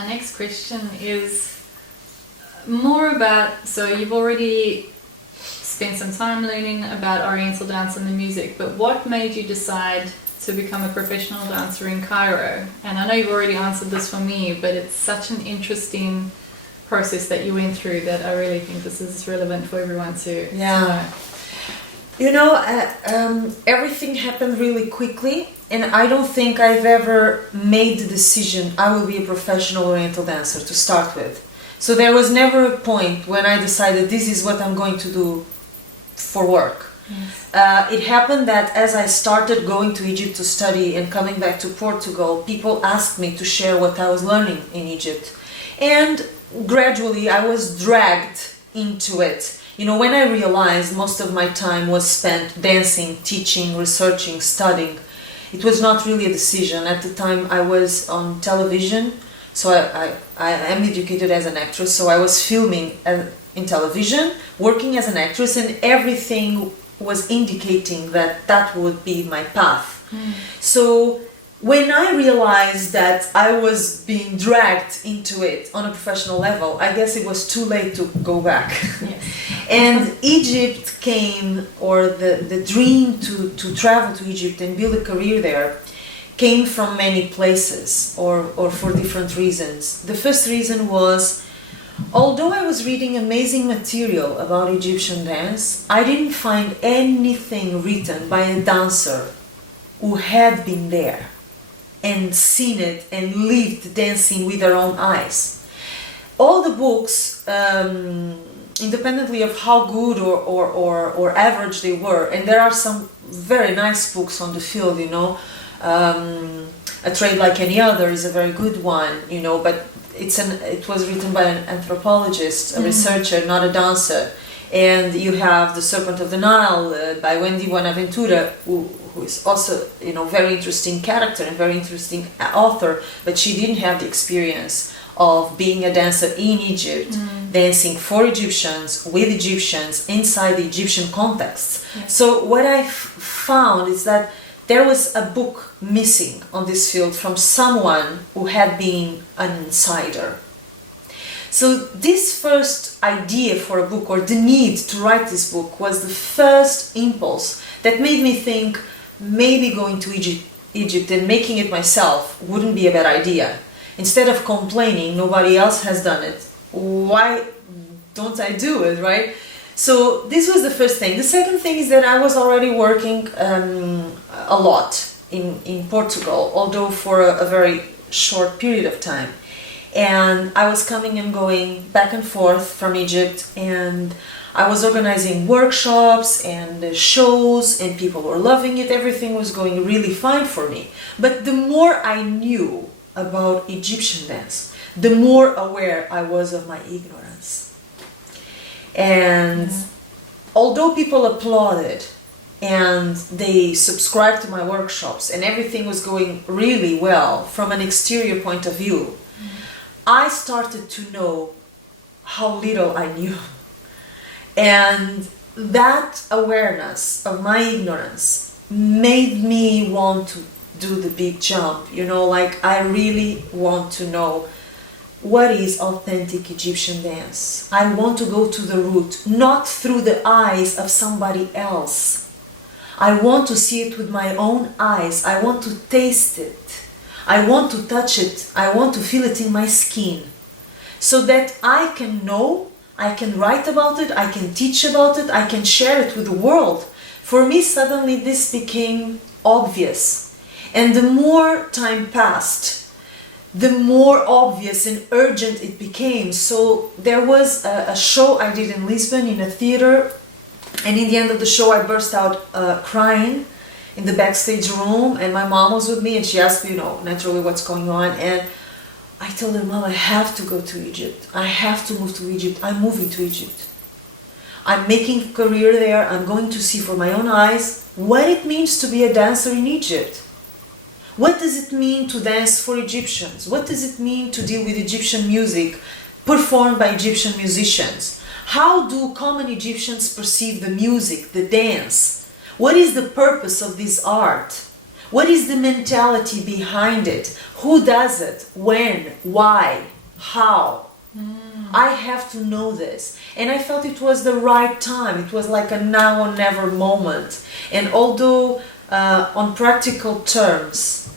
our next question is more about, so you've already spent some time learning about Oriental dance and the music, but what made you decide to become a professional dancer in Cairo? And I know you've already answered this for me, but it's such an interesting process that you went through that I really think this is relevant for everyone to know. You know, everything happened really quickly, and I don't think I've ever made the decision I will be a professional Oriental dancer to start with. So there was never a point when I decided this is what I'm going to do for work. Yes. It happened that as I started going to Egypt to study and coming back to Portugal, people asked me to share what I was learning in Egypt. And gradually I was dragged into it. You know, when I realized most of my time was spent dancing, teaching, researching, studying, it was not really a decision. At the time I was on television, so I am educated as an actress, so I was filming in television, working as an actress, and everything was indicating that that would be my path. So when I realized that I was being dragged into it on a professional level, I guess it was too late to go back. Yes. And Egypt came, or the dream to travel to Egypt and build a career there came from many places, or for different reasons. The first reason was, although I was reading amazing material about Egyptian dance, I didn't find anything written by a dancer who had been there and seen it and lived dancing with their own eyes. All the books, independently of how good or average they were, and there are some very nice books on the field, you know, A Trade Like Any Other is a very good one, you know, but it was written by an anthropologist, a researcher, not a dancer. And you have The Serpent of the Nile by Wendy Buenaventura, who is also, you know, very interesting character and very interesting author, but she didn't have the experience of being a dancer in Egypt, dancing for Egyptians, with Egyptians, inside the Egyptian context. Yes. So what I found is that there was a book missing on this field from someone who had been an insider. So this first idea for a book, or the need to write this book, was the first impulse that made me think maybe going to Egypt and making it myself wouldn't be a bad idea. Instead of complaining, nobody else has done it, why don't I do it, right? So this was the first thing. The second thing is that I was already working a lot in Portugal, although for a very short period of time. And I was coming and going back and forth from Egypt, and I was organizing workshops and shows, and people were loving it. Everything was going really fine for me. But the more I knew about Egyptian dance, the more aware I was of my ignorance. And although people applauded and they subscribed to my workshops and everything was going really well from an exterior point of view, I started to know how little I knew. And that awareness of my ignorance made me want to do the big jump. You know, like, I really want to know what is authentic Egyptian dance. I want to go to the root, not through the eyes of somebody else. I want to see it with my own eyes. I want to taste it. I want to touch it. I want to feel it in my skin, so that I can know, I can write about it, I can teach about it, I can share it with the world. For me, suddenly this became obvious. And the more time passed, the more obvious and urgent it became. So there was a show I did in Lisbon in a theater, and in the end of the show I burst out crying in the backstage room, and my mom was with me, and she asked me, you know, naturally, what's going on. And I told her, Mom, I have to go to Egypt. I have to move to Egypt. I'm moving to Egypt. I'm making a career there. I'm going to see for my own eyes what it means to be a dancer in Egypt. What does it mean to dance for Egyptians? What does it mean to deal with Egyptian music performed by Egyptian musicians? How do common Egyptians perceive the music, the dance? What is the purpose of this art? What is the mentality behind it? Who does it? When? Why? How? I have to know this. And I felt it was the right time. It was like a now or never moment. And although on practical terms,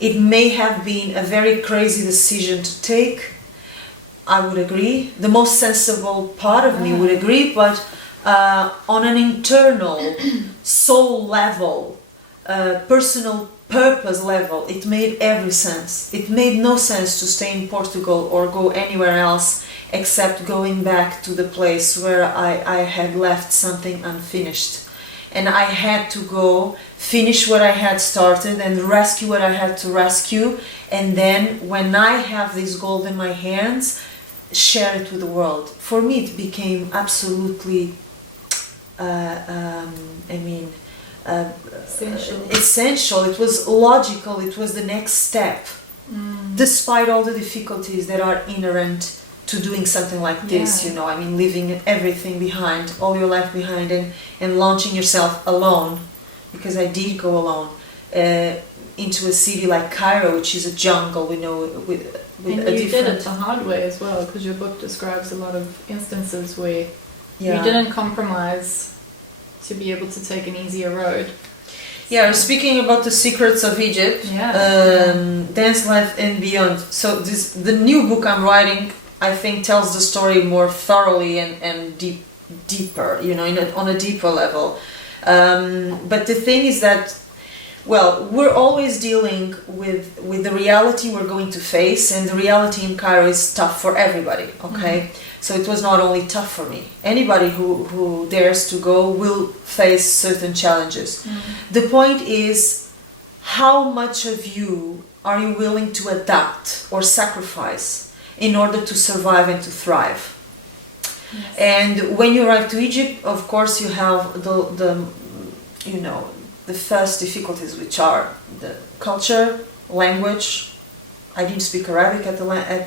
it may have been a very crazy decision to take, I would agree. The most sensible part of me would agree, but on an internal soul level, personal purpose level, it made every sense. It made no sense to stay in Portugal or go anywhere else except going back to the place where I had left something unfinished. And I had to go finish what I had started and rescue what I had to rescue. And then when I have this gold in my hands, share it with the world. For me, it became absolutely, essential. It was logical. It was the next step, despite all the difficulties that are inherent to doing something like this. Leaving everything behind, all your life behind, and launching yourself alone, because I did go alone into a city like Cairo, which is a jungle. With and a you different. did it the hard way as well, because your book describes a lot of instances where you Yeah. didn't compromise to be able to take an easier road. Yeah, speaking about the secrets of Egypt, Dance Life and Beyond. So the new book I'm writing, I think, tells the story more thoroughly and deeper, on a deeper level. But the thing is that, well, we're always dealing with the reality we're going to face, and the reality in Cairo is tough for everybody, okay? So it was not only tough for me. Anybody who dares to go will face certain challenges. The point is, how much of you are you willing to adapt or sacrifice in order to survive and to thrive? Yes. And when you arrive to Egypt, of course, you have the first difficulties, which are the culture, language. I didn't speak Arabic at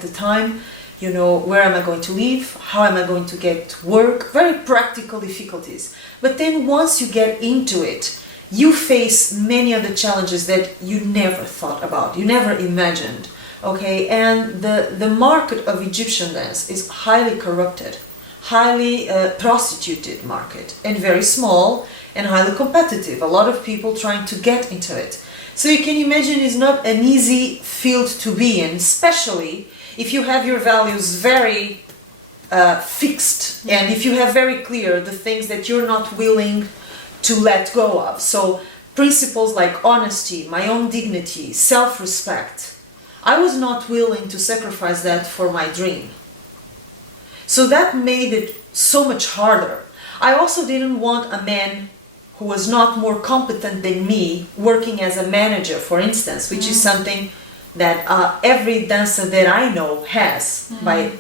the time. Where am I going to live? How am I going to get work? Very practical difficulties. But then once you get into it, you face many of the challenges that you never thought about, you never imagined. Okay, and the market of Egyptian dance is highly corrupted, highly prostituted market, and very small and highly competitive. A lot of people trying to get into it. So you can imagine it's not an easy field to be in, especially if you have your values very fixed, and if you have very clear the things that you're not willing to let go of. So principles like honesty, my own dignity, self-respect. I was not willing to sacrifice that for my dream. So that made it so much harder. I also didn't want a man who was not more competent than me working as a manager, for instance, which is something that every dancer that I know has by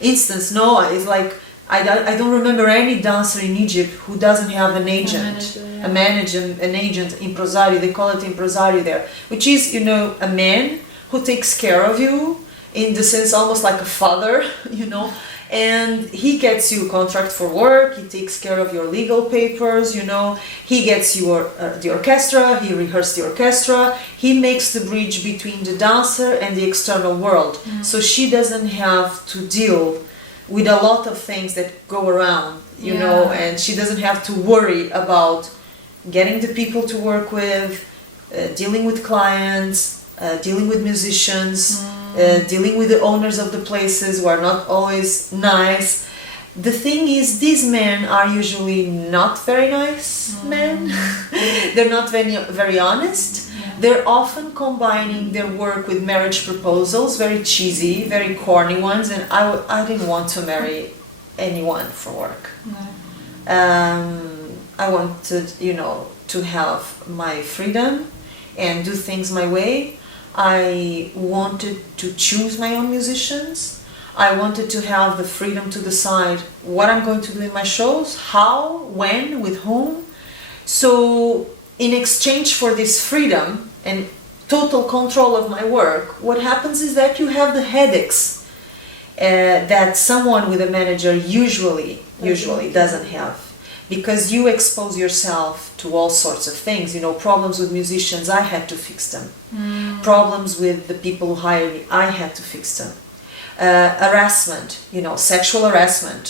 instance. No, it's like I don't remember any dancer in Egypt who doesn't have an agent, a manager, an agent, impresario. They call it impresario there, which is a man who takes care of you in the sense almost like a father, and he gets you a contract for work, he takes care of your legal papers, he gets you the orchestra, he rehearses the orchestra, he makes the bridge between the dancer and the external world. So she doesn't have to deal with a lot of things that go around, and she doesn't have to worry about getting the people to work with, dealing with clients, dealing with musicians, dealing with the owners of the places who are not always nice. The thing is, these men are usually not very nice men. They're not very honest. They're often combining their work with marriage proposals, very cheesy, very corny ones, and I didn't want to marry anyone for work. I wanted, to have my freedom and do things my way. I wanted to choose my own musicians. I wanted to have the freedom to decide what I'm going to do in my shows, how, when, with whom. So in exchange for this freedom and total control of my work, what happens is that you have the headaches that someone with a manager usually doesn't have. because you expose yourself to all sorts of things. You know, problems with musicians, I had to fix them. Problems with the people who hired me, I had to fix them. Harassment, you know, sexual harassment,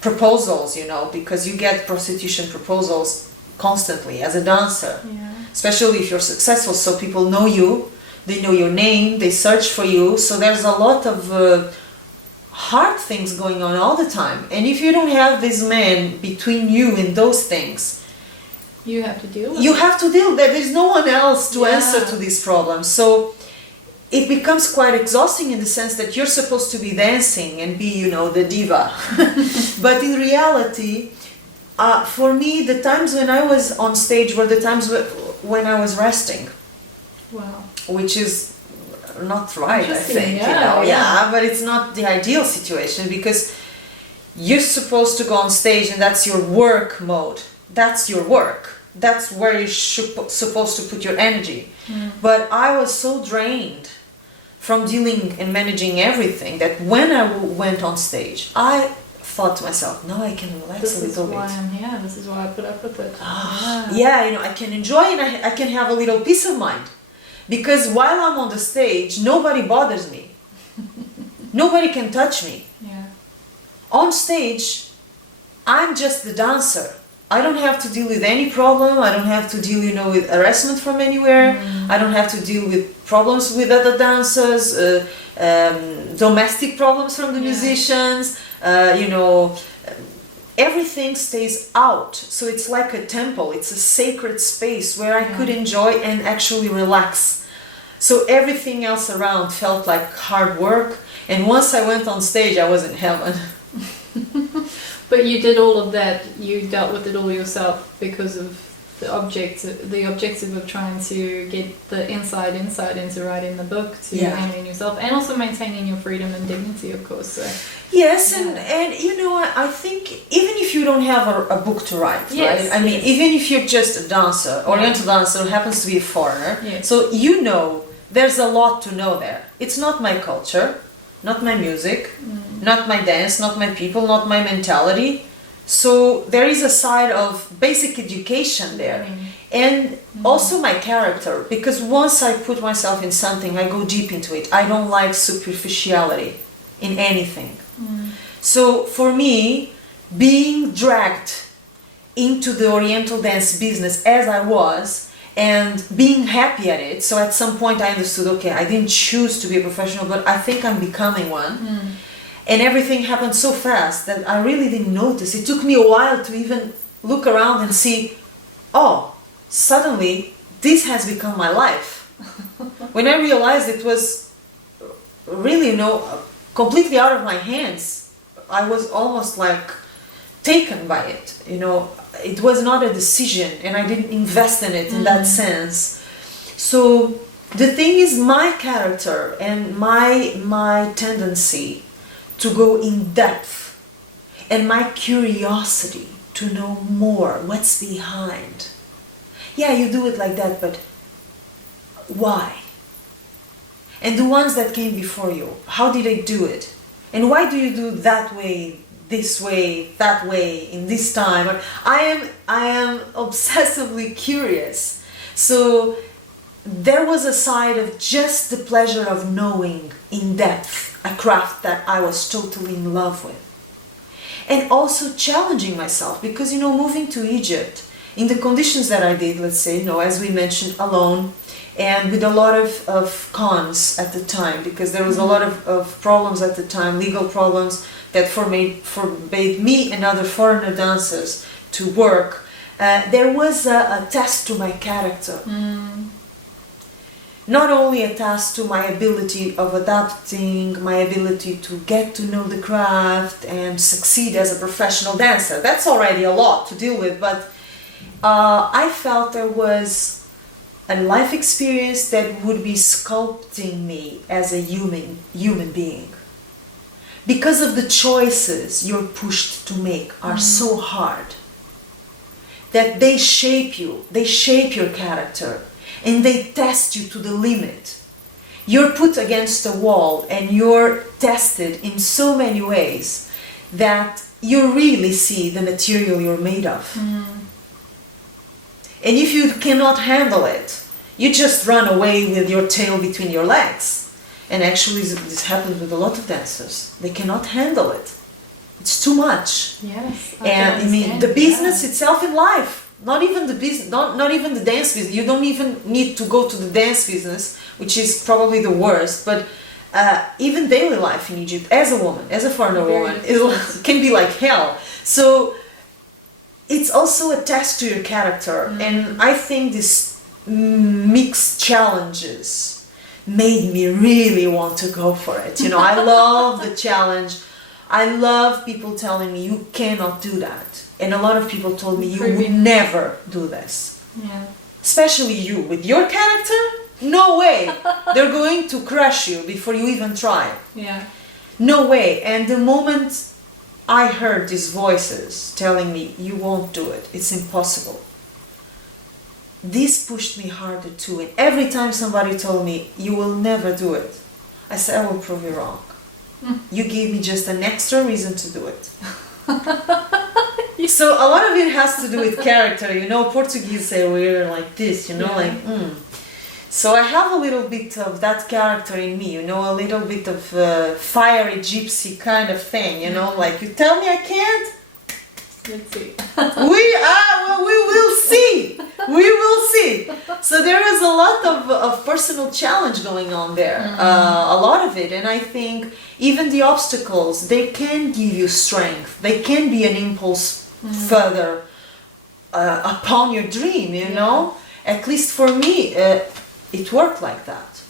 proposals, you know, because you get prostitution proposals constantly as a dancer, especially if you're successful. So people know you, they know your name, they search for you. So there's a lot of hard things going on all the time. And if you don't have this man between you and those things, you have to deal with you it. have to deal. There's no one else to answer to these problems. So it becomes quite exhausting in the sense that you're supposed to be dancing and be, you know, the diva. But in reality, for me, the times when I was on stage were the times when I was resting. Wow. Which is not right, I think. Yeah, you know, but it's not the ideal situation, because you're supposed to go on stage and that's your work mode. That's your work. That's where you're supposed to put your energy. But I was so drained from dealing and managing everything that when I went on stage, I thought to myself, now I can relax a little bit. This is why I'm here. This is why I put up with it. Yeah, you know, I can enjoy and I can have a little peace of mind. Because while I'm on the stage, nobody bothers me. Nobody can touch me. Yeah. On stage, I'm just the dancer. I don't have to deal with any problem. I don't have to deal, you know, with harassment from anywhere. I don't have to deal with problems with other dancers, domestic problems from the musicians, you know, everything stays out. So it's like a temple. It's a sacred space where I could enjoy and actually relax. So everything else around felt like hard work. And once I went on stage, I was in heaven. But you did all of that, you dealt with it all yourself because of the objective of trying to get the inside into writing the book, to handling yourself, and also maintaining your freedom and dignity, of course. So. Yes, and you know, I think even if you don't have a book to write, right? I mean, even if you're just a dancer, Oriental dancer who happens to be a foreigner, so you know, there's a lot to know there. It's not my culture, not my music, not my dance, not my people, not my mentality. So there is a side of basic education there. And also my character, because once I put myself in something, I go deep into it. I don't like superficiality in anything. So for me, being dragged into the Oriental dance business as I was, and being happy at it, so at some point I understood, okay, I didn't choose to be a professional, but I think I'm becoming one. And everything happened so fast that I really didn't notice. It took me a while to even look around and see, oh, suddenly this has become my life. When I realized it was really, you know, completely out of my hands, I was almost like taken by it, you know. It was not a decision and I didn't invest in it in that sense. So the thing is, my character and my tendency to go in depth and my curiosity to know more, what's behind. Yeah, you do it like that, but why? And the ones that came before you, how did they do it? And why do you do that way, this way, that way, in this time? I am obsessively curious. So there was a side of just the pleasure of knowing in depth a craft that I was totally in love with. And also challenging myself, because, you know, moving to Egypt in the conditions that I did, let's say, you know, as we mentioned, alone, and with a lot of cons at the time, because there was a lot of problems at the time, legal problems that forbade me and other foreigner dancers to work. There was a test to my character. Not only a task to my ability of adapting, my ability to get to know the craft and succeed as a professional dancer. That's already a lot to deal with, but I felt there was a life experience that would be sculpting me as a human being. Because of the choices you're pushed to make are so hard that they shape you, they shape your character, and they test you to the limit. You're put against a wall and you're tested in so many ways that you really see the material you're made of. And if you cannot handle it, you just run away with your tail between your legs. And actually this happens with a lot of dancers. They cannot handle it. It's too much. Yes. And I mean the business itself in life, not even the business, not even the dance business. You don't even need to go to the dance business, which is probably the worst, but even daily life in Egypt as a woman, as a foreigner woman, it can be like hell. So it's also a test to your character. And I think this mixed challenges made me really want to go for it. You know, I love the challenge. I love people telling me you cannot do that. And a lot of people told me you would never do this. Yeah. Especially you with your character. No way. They're going to crush you before you even try. Yeah. No way. And the moment I heard these voices telling me you won't do it, it's impossible, this pushed me harder too. And every time somebody told me you will never do it, I said, I will prove you wrong. You gave me just an extra reason to do it. So a lot of it has to do with character. You know, Portuguese say we're like this, you know, like So I have a little bit of that character in me, you know, a little bit of fiery gypsy kind of thing, you know, like you tell me I can't, Let's see. we will see. We will see. So there is a lot of personal challenge going on there, a lot of it. And I think even the obstacles, they can give you strength. They can be an impulse further upon your dream, you know. At least for me, it worked like that.